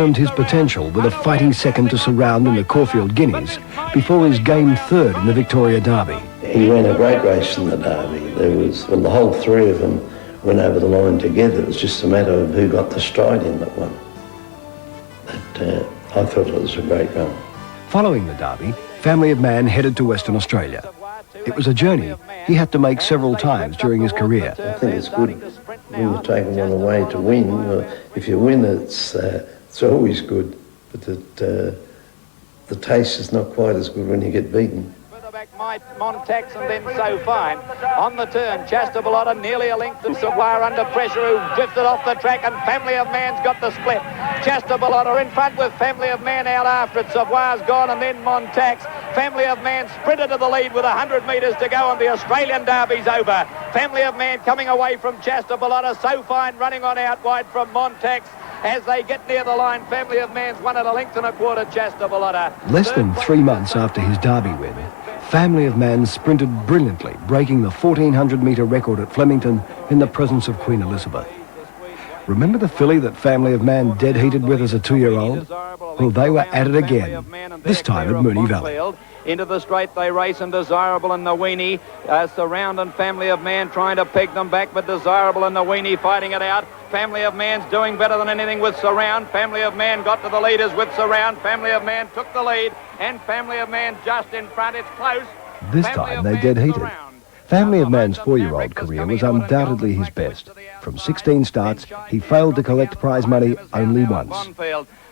confirmed his potential with a fighting second to surround in the Caulfield Guineas before his game third in the Victoria Derby. He ran a great race in the Derby. When the whole three of them went over the line together, it was just a matter of who got the stride in that one. But I thought it was a great run. Following the Derby, Family of Man headed to Western Australia. It was a journey he had to make several times during his career. I think it's good when you're taking one away to win. If you win, it's always good, but the taste is not quite as good when you get beaten. Montax and then So Fine. On the turn, Chester Bellotta nearly a length of Savoir under pressure, who drifted off the track, and Family of Man's got the split. Chester Bellotta in front with Family of Man out after it. Savoire's gone and then Montax. Family of Man sprinted to the lead with 100 metres to go and the Australian Derby's over. Family of Man coming away from Chester Bellotta. So Fine running on out wide from Montax. As they get near the line, Family of Man's won at a length and a quarter, Chester Bellotta. Less than 3 months after his Derby win, Family of Man sprinted brilliantly, breaking the 1,400-metre record at Flemington in the presence of Queen Elizabeth. Remember the filly that Family of Man dead-heated with as a 2-year-old? Well, they were at it again, this time at Moonee Valley. Into the straight they race, and Desirable and the Weenie surround, and Family of Man trying to peg them back, but Desirable and the Weenie fighting it out. Family of Man's doing better than anything with Surround. Family of Man got to the leaders with Surround. Family of Man took the lead, and Family of Man just in front. It's close. This time they dead-heated. Family of Man's 4-year-old career was undoubtedly his best. From 16 starts, he failed to collect prize money only once.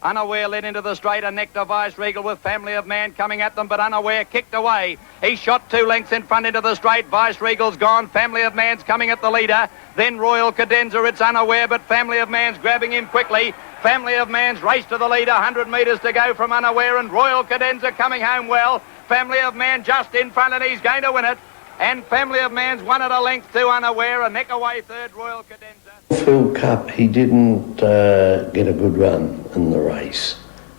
Unaware led into the straight, and neck to Vice Regal with Family of Man coming at them, but Unaware kicked away. He shot 2 lengths in front into the straight. Vice Regal's gone. Family of Man's coming at the leader. Then Royal Cadenza. It's Unaware, but Family of Man's grabbing him quickly. Family of Man's race to the leader. 100 metres to go from Unaware, and Royal Cadenza coming home well. Family of Man just in front, and he's going to win it. And Family of Man's won at a length to Unaware. A neck away third, Royal Cadenza. Phil Cup, he didn't get a good run in the race.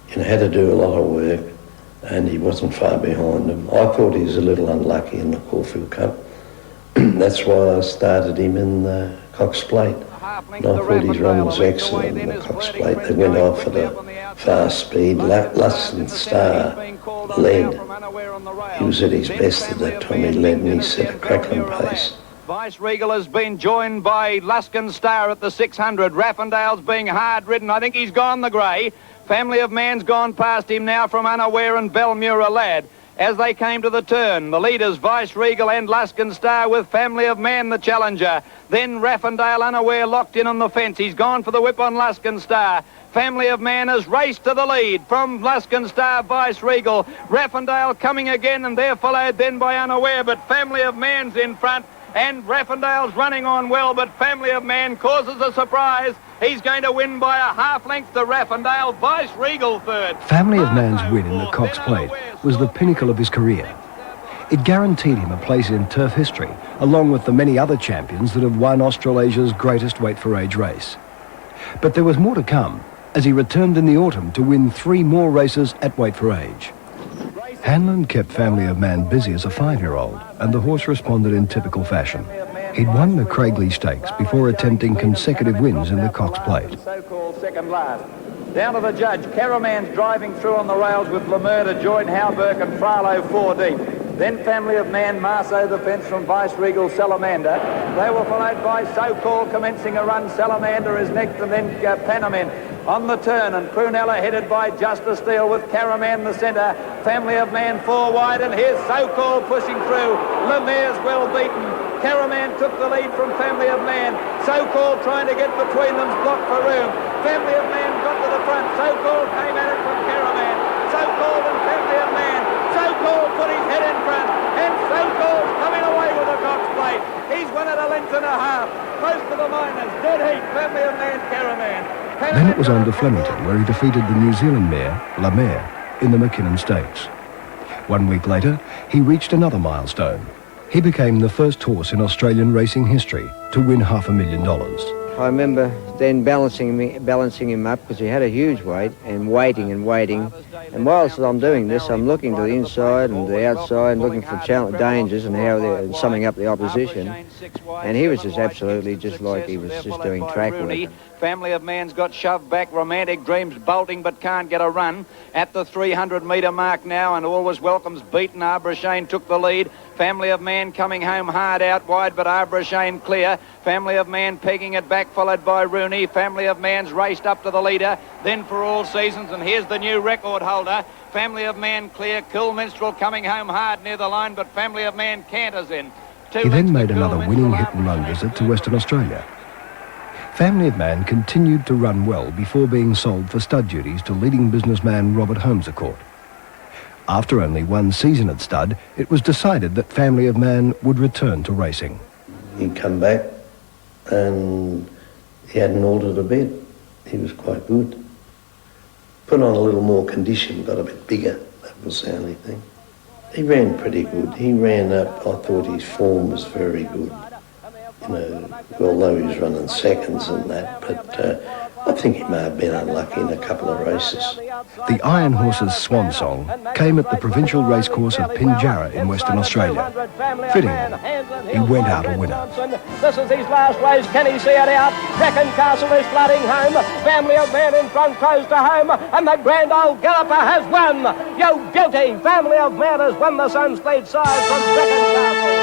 Had to do a lot of work, and he wasn't far behind him. I thought he was a little unlucky in the Caulfield Cup. That's why I started him in the Cox Plate. And I thought his run was excellent in the Cox Plate. They went off at a fast speed. Luskin Star led. He was at his best at that time. He led, and he set a crackling pace. Vice Regal has been joined by Luskin Star at the 600. Raffendale's being hard ridden. I think he's gone the grey. Family of Man's gone past him now from Unaware and Belmura Lad. As they came to the turn, the leaders, Vice Regal and Luskin Star, with Family of Man the challenger. Then Raffendale, Unaware, locked in on the fence. He's gone for the whip on Luskin Star. Family of Man has raced to the lead from Luskin Star, Vice Regal. Raffendale coming again, and they're followed then by Unaware, but Family of Man's in front. And Raffendale's running on well, but Family of Man causes a surprise. He's going to win by a half length to Raffendale. Vice Regal third. Family of Man's win in the Cox Plate was the pinnacle of his career. It guaranteed him a place in turf history, along with the many other champions that have won Australasia's greatest weight-for-age race. But there was more to come, as he returned in the autumn to win 3 more races at weight-for-age. Hanlon kept Family of Man busy as a 5-year-old, and the horse responded in typical fashion. He'd won the Craigley Stakes before attempting consecutive wins in the Cox Plate. So-called second last. Down to the judge. Caraman's driving through on the rails with Lemur to join Halberg and Fralo 4 deep. Then Family of Man, Marceau the fence from Vice Regal, Salamander. They were followed by So-called commencing a run. Salamander is next, and then Panamin on the turn, and Prunella headed by Justice Steele with Caraman the centre. Family of Man 4 wide, and here's So-called pushing through. Lemure's well beaten. Caraman took the lead from Family of Man. So-called trying to get between them's blocked for room. Family of Man got to the front. So-called came at it from Caraman. So-called and Family of Man. So-called put his head in front, and So-called coming away with a Cox Plate. He's won at a length and a half. Close to the minors. Dead heat. Family of Man, Caraman. Then it was on to Flemington, where he defeated the New Zealand mare, La Mare, in the McKinnon Stakes. 1 week later, he reached another milestone. He became the first horse in Australian racing history to win $500,000. I remember then balancing him up, because he had a huge weight, and waiting. And whilst I'm doing this, I'm looking to the inside and the outside, looking for dangers and how they're summing up the opposition. And he was just absolutely just like he was just doing track work. Family of Man's got shoved back. Romantic Dreams bolting but can't get a run at the 300-metre mark now, and Always Welcome's beaten. Arbor Shane took the lead. Family of Man coming home hard out wide, but Arbor Shane clear. Family of Man pegging it back, followed by Rooney. Family of Man's raced up to the leader. Then For All Seasons, and here's the new record holder. Family of Man clear. Cool Minstrel coming home hard near the line, but Family of Man canters in. He then made another winning hit-and-run visit to Western Australia. Family of Man continued to run well before being sold for stud duties to leading businessman Robert Holmes-a-Court. After only one season at stud, it was decided that Family of Man would return to racing. He'd come back and he hadn't altered a bit. He was quite good. Put on a little more condition, got a bit bigger. That was the only thing. He ran pretty good. He ran up. I thought his form was very good. You know, although he was running seconds and that, but I think he may have been unlucky in a couple of races. The Iron Horse's swan song came at the provincial racecourse of Pinjarra in Western Australia. Fittingly, he went out a winner. This is his last race. Can he see it out? Brecon Castle is flooding home. Family of Man in front, close to home, and the grand old galloper has won. You beauty! Family of Man has won the Sunstead side from Brecon Castle.